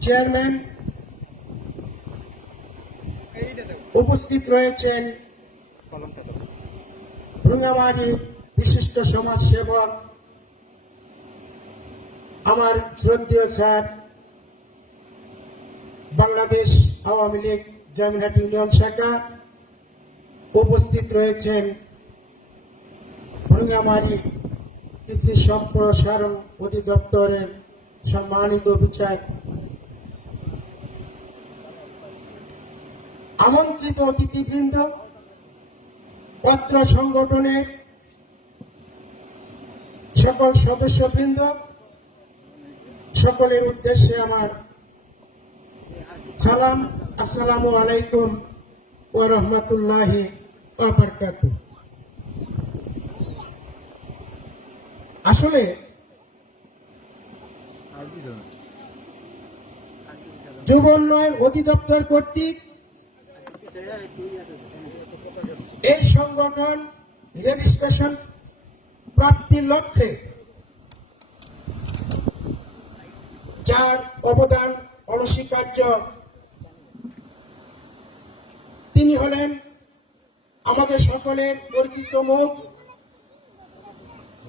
Chairman উপস্থিত রয়েছেন ভ্রুঙ্গামারি বিশিষ্ট সমাজ সেবক আমার শ্রদ্ধেয় স্যার, বাংলাদেশ আওয়ামী লীগ জামিনহাট ইউনিয়ন শাখা উপস্থিত রয়েছেন ভ্রুঙ্গামারি কৃষি সম্প্রসারণ অধিদপ্তরের সম্মানিত বিচার। আমন্ত্রিত অতিথিবৃন্দ, পত্র সংগঠনের সকল সদস্যবৃন্দ, সকলের উদ্দেশ্যে আমার সালাম, আসসালামু আলাইকুম ও রহমতুল্লাহি আসলে যুব উন্নয়ন অধিদপ্তর কর্তৃক এই সংগঠন রেজিস্ট্রেশন প্রাপ্তির লক্ষ্যে যার অবদান অনস্বীকার্য। তিনি হলেন আমাদের সকলের পরিচিত মুখ।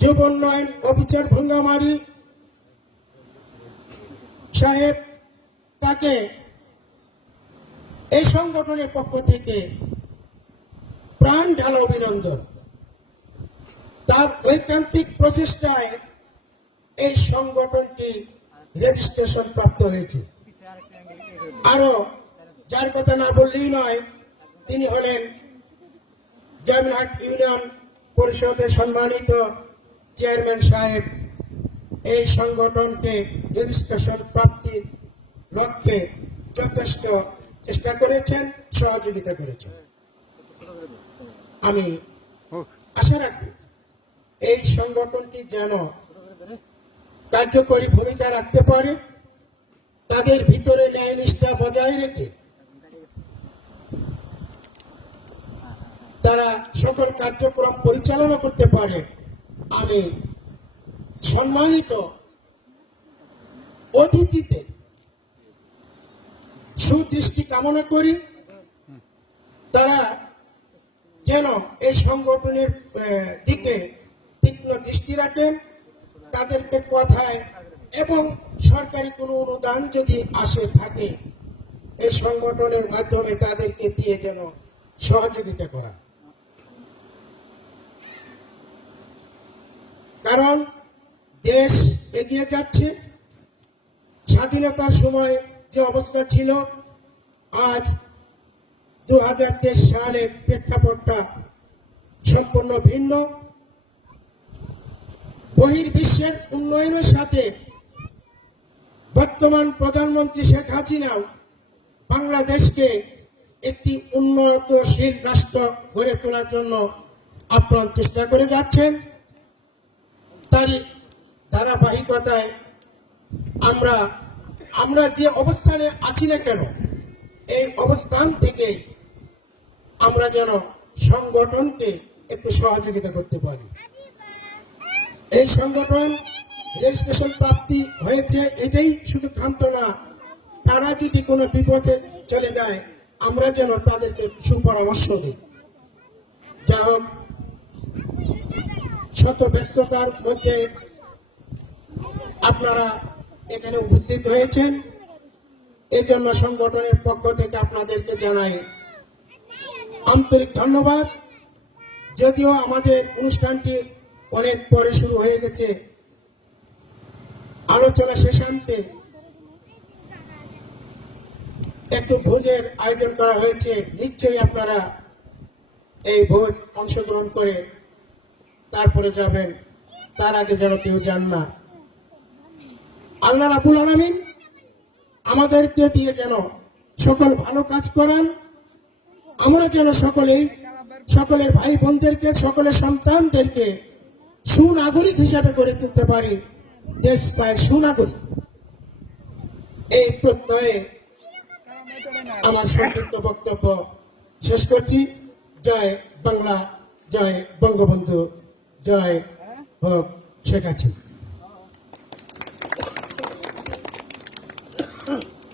যুব উন্নয়ন অফিসার ভঙ্গামারি সাহেব তাকে এই সংগঠনের পক্ষ থেকে প্রাণ ঢালা অভিনন্দন। তার ঐকান্তিক প্রচেষ্টায় এই সংগঠনটি রেজিস্ট্রেশন প্রাপ্ত হয়েছে। আরও যার কথা না বললেই নয়, তিনি হলেন জামিনহাট ইউনিয়ন পরিষদের সম্মানিত চেয়ারম্যান সাহেব এই সংগঠনকে রেজিস্ট্রেশন প্রাপ্তির লক্ষ্যে যথেষ্ট চেষ্টা করেছেন, সহযোগিতা করেছেন। আমি আশা রাখি এই সংগঠনটি যেন কার্যকরী ভূমিকা রাখতে পারে, তাদের ভিতরে ন্যায় নিষ্ঠা বজায় রেখে তারা সকল কার্যক্রম পরিচালনা করতে পারে, আমি সম্মানিত অতিথিদের সুদৃষ্টি কামনা করি। তারা যেন এই সংগঠনের দিকে তীক্ষ্ণ দৃষ্টি রাখেন। তাদেরকে কথায় এবং সরকারি কোনো অনুদান যদি আসে থাকে, এই সংগঠনের মাধ্যমে তাদেরকে দিয়ে যেন সহযোগিতা করা। কারণ দেশ এগিয়ে যাচ্ছে। স্বাধীনতার সময় যে অবস্থা ছিল, আজ দু হাজার তেইশ সালের প্রেক্ষাপটটা সম্পূর্ণ ভিন্ন। বহির্বিশ্বের উন্নয়নের সাথে বর্তমান প্রধানমন্ত্রী শেখ হাসিনাও বাংলাদেশকে একটি উন্নতশীল রাষ্ট্র গড়ে তোলার জন্য আপ্রাণ চেষ্টা করে যাচ্ছেন। তারই ধারাবাহিকতায় আমরা আমরা যে অবস্থানে আছি না কেন, এই অবস্থান থেকে আমরা যেন সংগঠনকে একটু সহযোগিতা করতে পারি। এই সংগঠন রেজিস্ট্রেশন প্রাপ্তি হয়েছে, এটাই শুধু ক্ষান্ত না, তারা যদি কোনো বিপদে চলে যায়, আমরা যেন তাদেরকে সুপরামর্শ দিই। যা হোক, শত ব্যস্ততার মধ্যে আপনারা এখানে উপস্থিত হয়েছেন। এই জন্য সংগঠনের পক্ষ থেকে আপনাদেরকে জানাই আন্তরিক ধন্যবাদ। যদিও আমাদের অনুষ্ঠানটি অনেক পরে শুরু হয়ে গেছে। আলোচনা শেষান্তে একটু ভোজের আয়োজন করা হয়েছে। নিশ্চয়ই আপনারা এই ভোজ অংশগ্রহণ করে তারপরে যাবেন। তার আগে যেন কেউ যান না। আল্লাহ রাবুল আলমিন আমাদেরকে দিয়ে যেন সকল ভালো কাজ করান। আমরা যেন সকলেই, সকলের ভাই বোনদেরকে সকলের সন্তানদেরকে সুনাগরিক হিসাবে গড়ে তুলতে পারি। দেশ চায় সুনাগরিক। এই প্রত্যয়ে আমার সংক্ষিপ্ত বক্তব্য শেষ করছি। জয় বাংলা, জয় বঙ্গবন্ধু, জয় হোক শেখ হাসিনা।